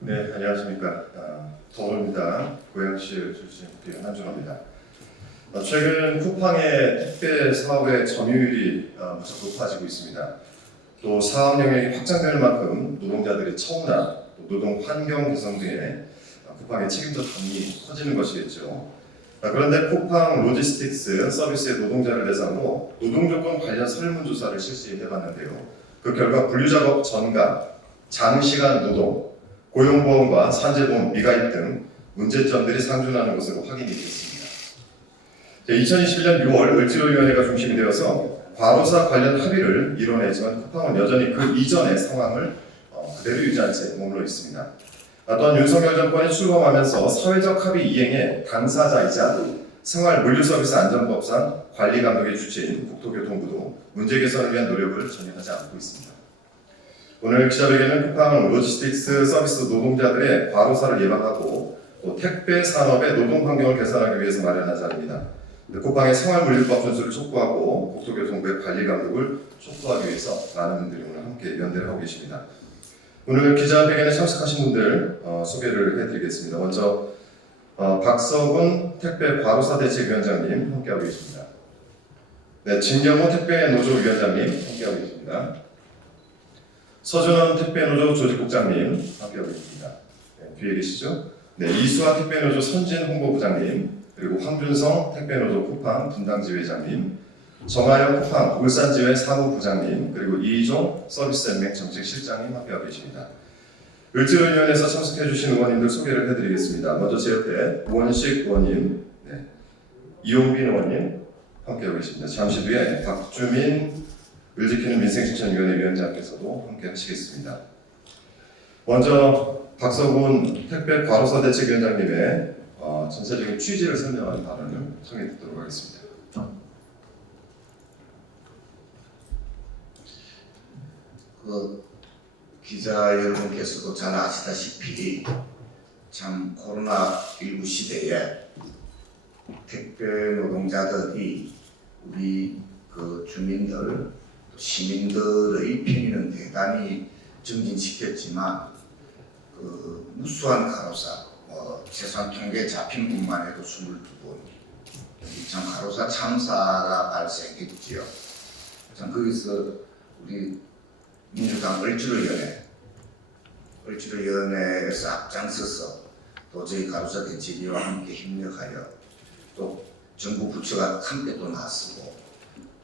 네, 안녕하십니까. 더불어민주당 고양시 출신 국회의원 한준호입니다. 최근 쿠팡의 택배 사업의 점유율이 무척 높아지고 있습니다. 또 사업 영역이 확장되는 만큼 노동자들의 처우나 노동 환경 개선 등에 쿠팡의 책임져 담이 커지는 것이겠죠. 그런데 쿠팡 로지스틱스 서비스의 노동자를 대상으로 노동조건 관련 설문조사를 실시해봤는데요. 그 결과 분류작업 전가, 장시간 노동, 고용보험과 산재보험 미가입 등 문제점들이 상존하는 것으로 확인이 됐습니다. 2021년 6월 을지로위원회가 중심이 되어서 과로사 관련 합의를 이뤄내지만 쿠팡은 여전히 그 이전의 상황을 그대로 유지한 채 머물러 있습니다. 또한 윤석열 정권이 출범하면서 사회적 합의 이행의 당사자이자 생활물류서비스 안전법상 관리감독의 주체인 국토교통부도 문제 개선을 위한 노력을 전혀 하지 않고 있습니다. 오늘 기자회견은 쿠팡 로지스틱스 서비스 노동자들의 과로사를 예방하고 또 택배 산업의 노동 환경을 개선하기 위해서 마련한 자리입니다. 쿠팡의 생활물류법 준수를 촉구하고 국토교통부의 관리 감독을 촉구하기 위해서 많은 분들이 오늘 함께 연대를 하고 계십니다. 오늘 기자회견에 참석하신 분들 소개를 해드리겠습니다. 먼저 박서군 택배 과로사 대책위원장님 함께하고 계십니다. 네, 진경호 택배노조 위원장님 함께하고 계십니다. 서준원 택배노조 조직국장님 함께하고 계십니다. 네, 뒤에 계시죠? 네, 이수아 택배노조 선진 홍보부장님, 그리고 황준성 택배노조 쿠팡 분당지회장님, 정하영 쿠팡 울산지회 사무부장님, 그리고 이희종 서비스연맹 정책실장님 함께하고 계십니다. 을지로위원회에서 참석해주신 의원님들 소개를 해드리겠습니다. 먼저 제 옆에 우원식 의원님, 네, 이용빈 의원님 함께하고 계십니다. 잠시 뒤에 박주민 을지키는 민생실천위원회 위원장께서도 함께 하시겠습니다. 먼저 박서군 택배 과로사 대책위원장님의 전체적인 취지를 설명하는 발언을 청해 듣도록 하겠습니다. 기자 여러분께서도 잘 아시다시피 참 코로나19 시대에 택배 노동자들이 우리 주민들, 시민들의 편의는 대단히 증진시켰지만 무수한 과로사, 최소한 통계 잡힌 분만 해도 22분, 참 과로사 참사가 발생했지요. 참 거기서 우리 민주당 을지로위원회에서 앞장서서 또 저희 과로사 대책위와 함께 협력하여 또 정부 부처가 함께 또 나서고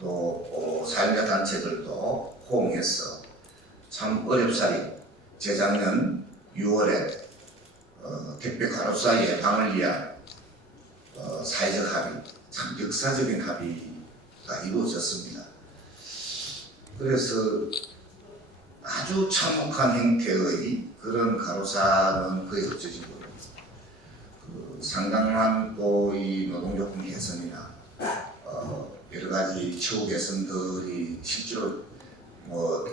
또 사회자 단체들도 호응해서 참 어렵사리 재작년 6월에 택배 과로사 예방을 위한 사회적 합의, 참 역사적인 합의가 이루어졌습니다. 그래서 아주 참혹한 형태의 그런 과로사는 거의 없어지고 상당한 또 이 노동조건 개선이나 여러 가지 처우 개선들이 실제로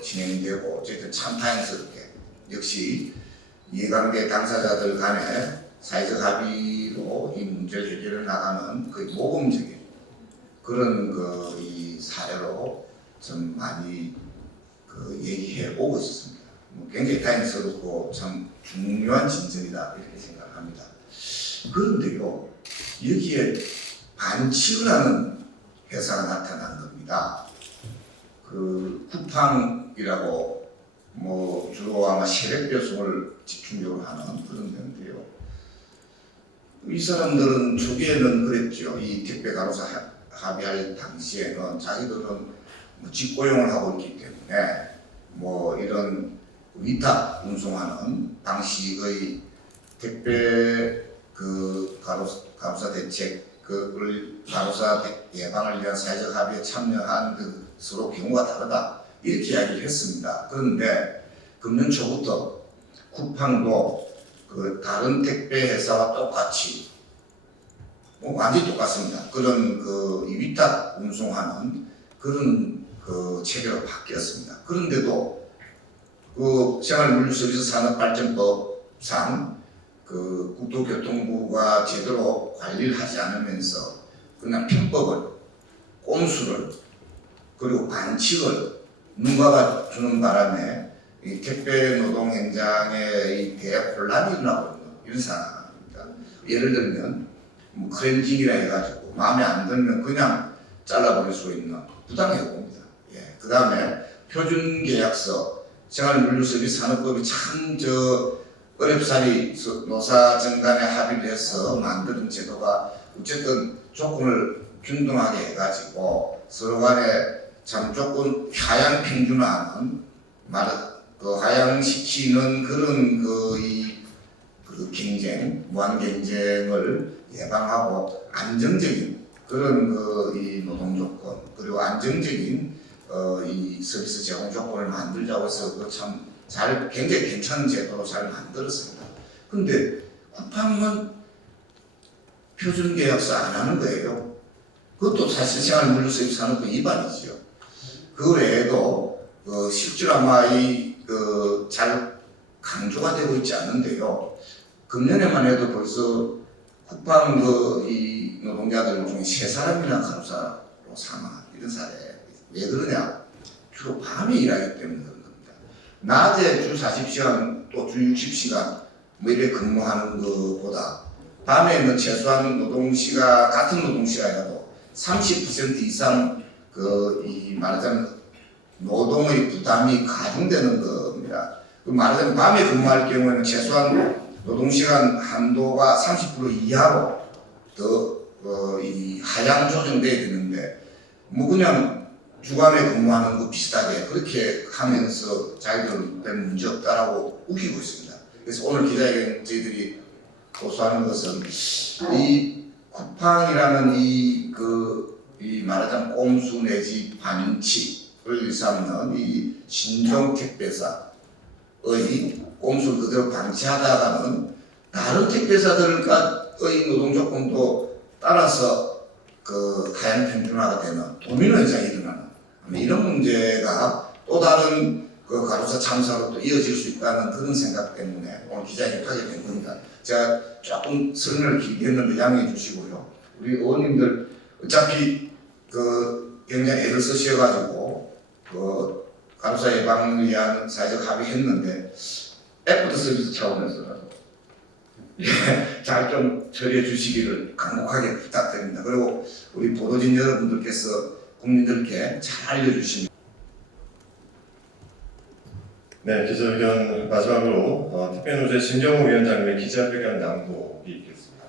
진행되고 어쨌든 참 다행스럽게 역시 이해관계 당사자들 간에 사회적 합의로 이 문제를 해결해 나가는 거의 모범적인 그런 이 사례로 좀 많이 얘기해 오고 있습니다. 굉장히 다행스럽고 참 중요한 진전이다 이렇게 생각합니다. 그런데요, 여기에 반칙을 하는 회사가 나타난 겁니다. 쿠팡이라고 주로 아마 세력 배송을 집중적으로 하는 그런 데인데요. 이 사람들은 초기에는 그랬죠. 이 택배 과로사 합의할 당시에는 자기들은 직고용을 하고 있기 때문에 이런 위탁 운송하는 방식의 택배 과로사 대책 과로사 예방을 위한 사회적 합의에 참여한 것으로 경우가 다르다 이렇게 이야기를 했습니다. 그런데 금년 초부터 쿠팡도 다른 택배 회사와 똑같이 완전히 똑같습니다. 그런 위탁 운송하는 그런 체계로 바뀌었습니다. 그런데도 생활물류서비스 산업발전법상 국토교통부가 제대로 관리를 하지 않으면서 그냥 편법을, 꼼수를 그리고 반칙을 눈 감아 주는 바람에 이 택배 노동 현장에 이 계약 혼란이 일어나고 있는 이런 상황입니다. 예를 들면 뭐 클렌징이라 해가지고 마음에 안 들면 그냥 잘라버릴 수 있는 부당해고입니다. 예. 그 다음에 표준계약서 생활물류서비스산업법이 참 어렵사리 노사 정간에 합의를 해서 만드는 제도가 어쨌든 조건을 균등하게 해가지고 서로 간에 참 조금 하향 평준화하는 하향시키는 그런 그 경쟁, 무한 경쟁을 예방하고 안정적인 그런 이 노동 조건 그리고 안정적인 이 서비스 제공 조건을 만들자고 해서 그 참 굉장히 괜찮은 제도로 잘 만들었습니다. 근데 쿠팡은 표준계약서 안 하는 거예요. 그것도 사실 생활물류서비스산업법 위반이지요. 그 외에도 실제로 아마 잘 강조가 되고 있지 않는데요. 금년에만 해도 벌써 쿠팡 이 노동자들 중에 3사람이나 간호사로 사망한 이런 사례. 왜 그러냐? 주로 밤에 일하기 때문에 그런 겁니다. 낮에 주 40시간 또 주 60시간 뭐 이렇게 근무하는 것보다 밤에는 최소한 노동시간 같은 노동시간이라도 30% 이상 말하자면 노동의 부담이 가중되는 겁니다. 말하자면 밤에 근무할 경우에는 최소한 노동시간 한도가 30% 이하로 이 하향 조정돼야 되는데 뭐 그냥 주간에 근무하는 거 비슷하게 그렇게 하면서 자기들은 별 문제 없다라고 우기고 있습니다. 그래서 오늘 기자회견 저희들이 고소하는 것은 이 쿠팡이라는 이 말하자면 꼼수 내지 반인치를 일삼는 이 신종 택배사의 꼼수를 그대로 방치하다가는 다른 택배사들과의 노동 조건도 따라서 하향 평준화가 되는 도미노 현상이 일어나는 이런 문제가 또 다른 가로사 참사로 또 이어질 수 있다는 그런 생각 때문에 오늘 기자회견을 하게 된 겁니다. 제가 조금 설명을 길게 했는데 양해해 주시고요. 우리 의원님들 어차피 굉장히 애를 쓰셔가지고 가로사 예방을 위한 사회적 합의했는데 애프터 서비스 차원에서라도 잘 좀 처리해 주시기를 간곡하게 부탁드립니다. 그리고 우리 보도진 여러분들께서 국민들께 잘 알려주시면. 네, 기자회견 마지막으로 택배노조의 진경호 위원장님의 기자회견 낭독이 있겠습니다.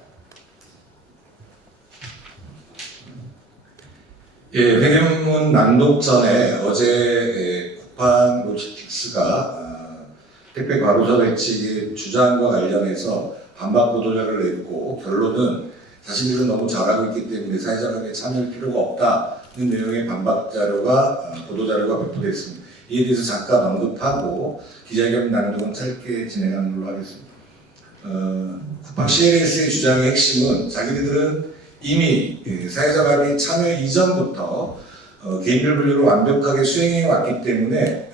예, 회견문 낭독 전에 어제 쿠팡 로지스틱스가 택배 과로사 대책의 주장과 관련해서 반박 보도자를 냈고 결론은 자신들은 너무 잘하고 있기 때문에 사회자랑에 참여할 필요가 없다는 내용의 반박 자료가 보도자료가 배포됐습니다. 이에 대해서 잠깐 언급하고 기자회견 낭독은 짧게 진행하는 걸로 하겠습니다. 쿠팡 CLS의 주장의 핵심은 자기들은 이미 사회자갑이 참여 이전부터 개인별 분류를 완벽하게 수행해 왔기 때문에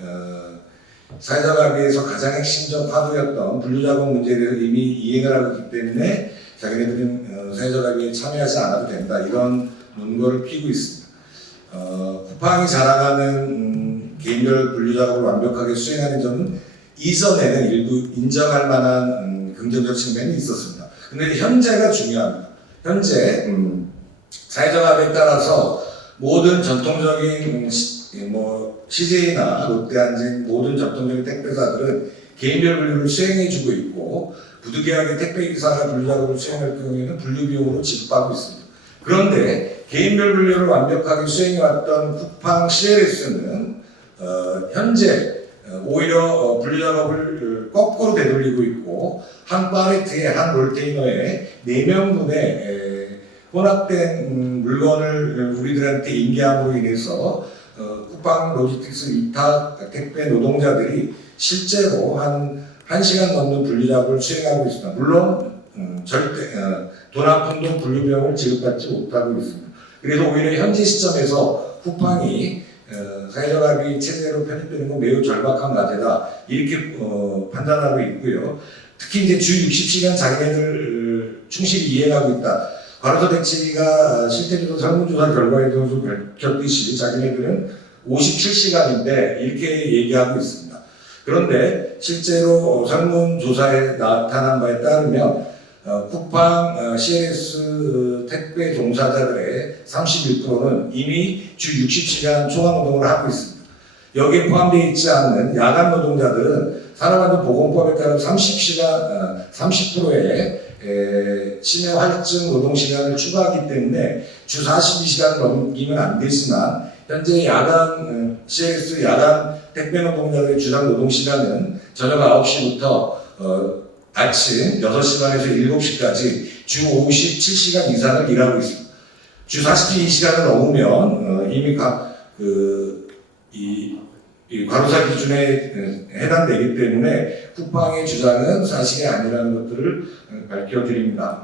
사회자갑에서 가장 핵심적 화두였던 분류작업 문제에 대해서 이미 이행을 하고 있기 때문에 자기네들은 사회자갑에 참여하지 않아도 된다 이런 논거를 피고 있습니다. 쿠팡이 자랑하는 개인별 분류작업을 완벽하게 수행하는 점은 이전에는 일부 인정할 만한 긍정적 측면이 있었습니다. 근데 현재가 중요합니다. 현재 사회자갑에 따라서 모든 전통적인 CJ나 롯데한진 모든 전통적인 택배사들은 개인별 분류를 수행해주고 있고 부득이하게 택배기사가 분류작업을 수행할 경우에는 분류비용으로 지급하고 있습니다. 그런데 개인별 분류를 완벽하게 수행해왔던 쿠팡 CLS는 현재 오히려 분류작업을 거꾸로 되돌리고 있고 한 팔레트에 한 롤테이너에 4명분의 혼합된 물건을 우리들한테 인계함으로 인해서 쿠팡 로지스틱스 위탁 택배 노동자들이 실제로 한 1시간 넘는 분류작업을 수행하고 있습니다. 물론 절대 돈 한 푼도 분류비용을 지급받지 못하고 있습니다. 그래서 오히려 현재 시점에서 쿠팡이 사회자갑이 체제로 편입되는 건 매우 절박한 과제다 이렇게 판단하고 있고요. 특히 이제 주 60시간 자기네들 충실히 이행하고 있다. 과로사 대책위가 실태조사 설문조사 결과에도 밝혔듯이 자기네들은 57시간인데 이렇게 얘기하고 있습니다. 그런데 실제로 설문조사에 나타난 바에 따르면 쿠팡 CLS 택배 종사자들의 31%는 이미 주 60시간 초과노동을 하고 있습니다. 여기에 포함되어 있지 않는 야간 노동자들은 산업안전보건법에 따른 30%의 심야 활증 노동 시간을 추가하기 때문에 주 42시간을 넘기면 안 되지만 현재 야간 CLS 야간 택배 노동자들의 주당 노동 시간은 저녁 9시부터 아침 6시 반에서 7시까지 주 57시간 이상을 일하고 있습니다. 주 42시간을 넘으면 이미 이 과로사 기준에 해당되기 때문에 쿠팡의 주장은 사실이 아니라는 것들을 밝혀드립니다.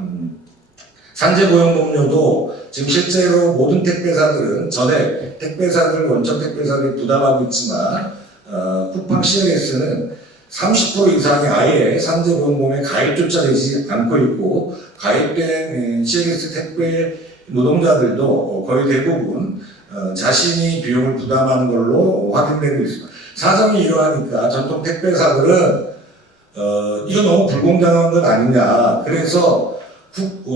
산재고용법률도 지금 실제로 모든 택배사들은 전에 택배사들 원적 택배사들이 부담하고 있지만 쿠팡 CLS는 30% 이상이 아예 산재보험에 가입조차 되지 않고 있고 가입된 CLS 택배 노동자들도 거의 대부분 자신이 비용을 부담하는 걸로 확인되고 있습니다. 사정이 이러하니까 전통 택배사들은 이거 너무 불공정한 것 아니냐. 그래서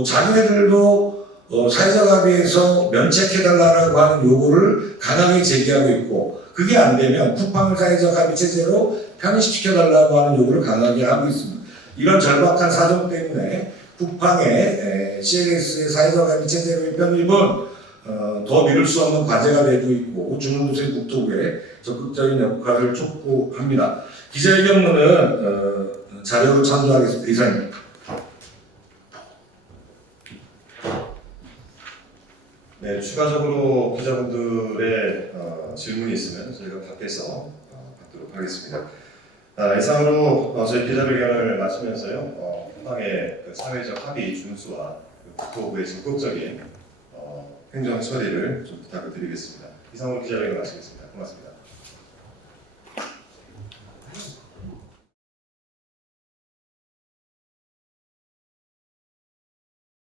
자기네들도 사회적 합의에서 면책해달라고 하는 요구를 강하게 제기하고 있고 그게 안 되면 쿠팡을 사회적 합의 체제로 편입시켜달라고 하는 요구를 강하게 하고 있습니다. 이런 절박한 사정 때문에 쿠팡의 CLS의 사회적 합의 체제로의 편입은 더 미룰 수 없는 과제가 되고 있고 주무부처의 국토부에 적극적인 역할을 촉구합니다. 기자회견문은 자료로 참조하겠습니다. 이상입니다. 네, 추가적으로 기자분들의 질문이 있으면 저희가 밖에서 받도록 하겠습니다. 이상으로 저희 기자회견을 마치면서요, 쿠팡의 사회적 합의 준수와 국토부의 적극적인 행정 처리를 좀 부탁을 드리겠습니다. 이상으로 기자회견을 마치겠습니다. 고맙습니다.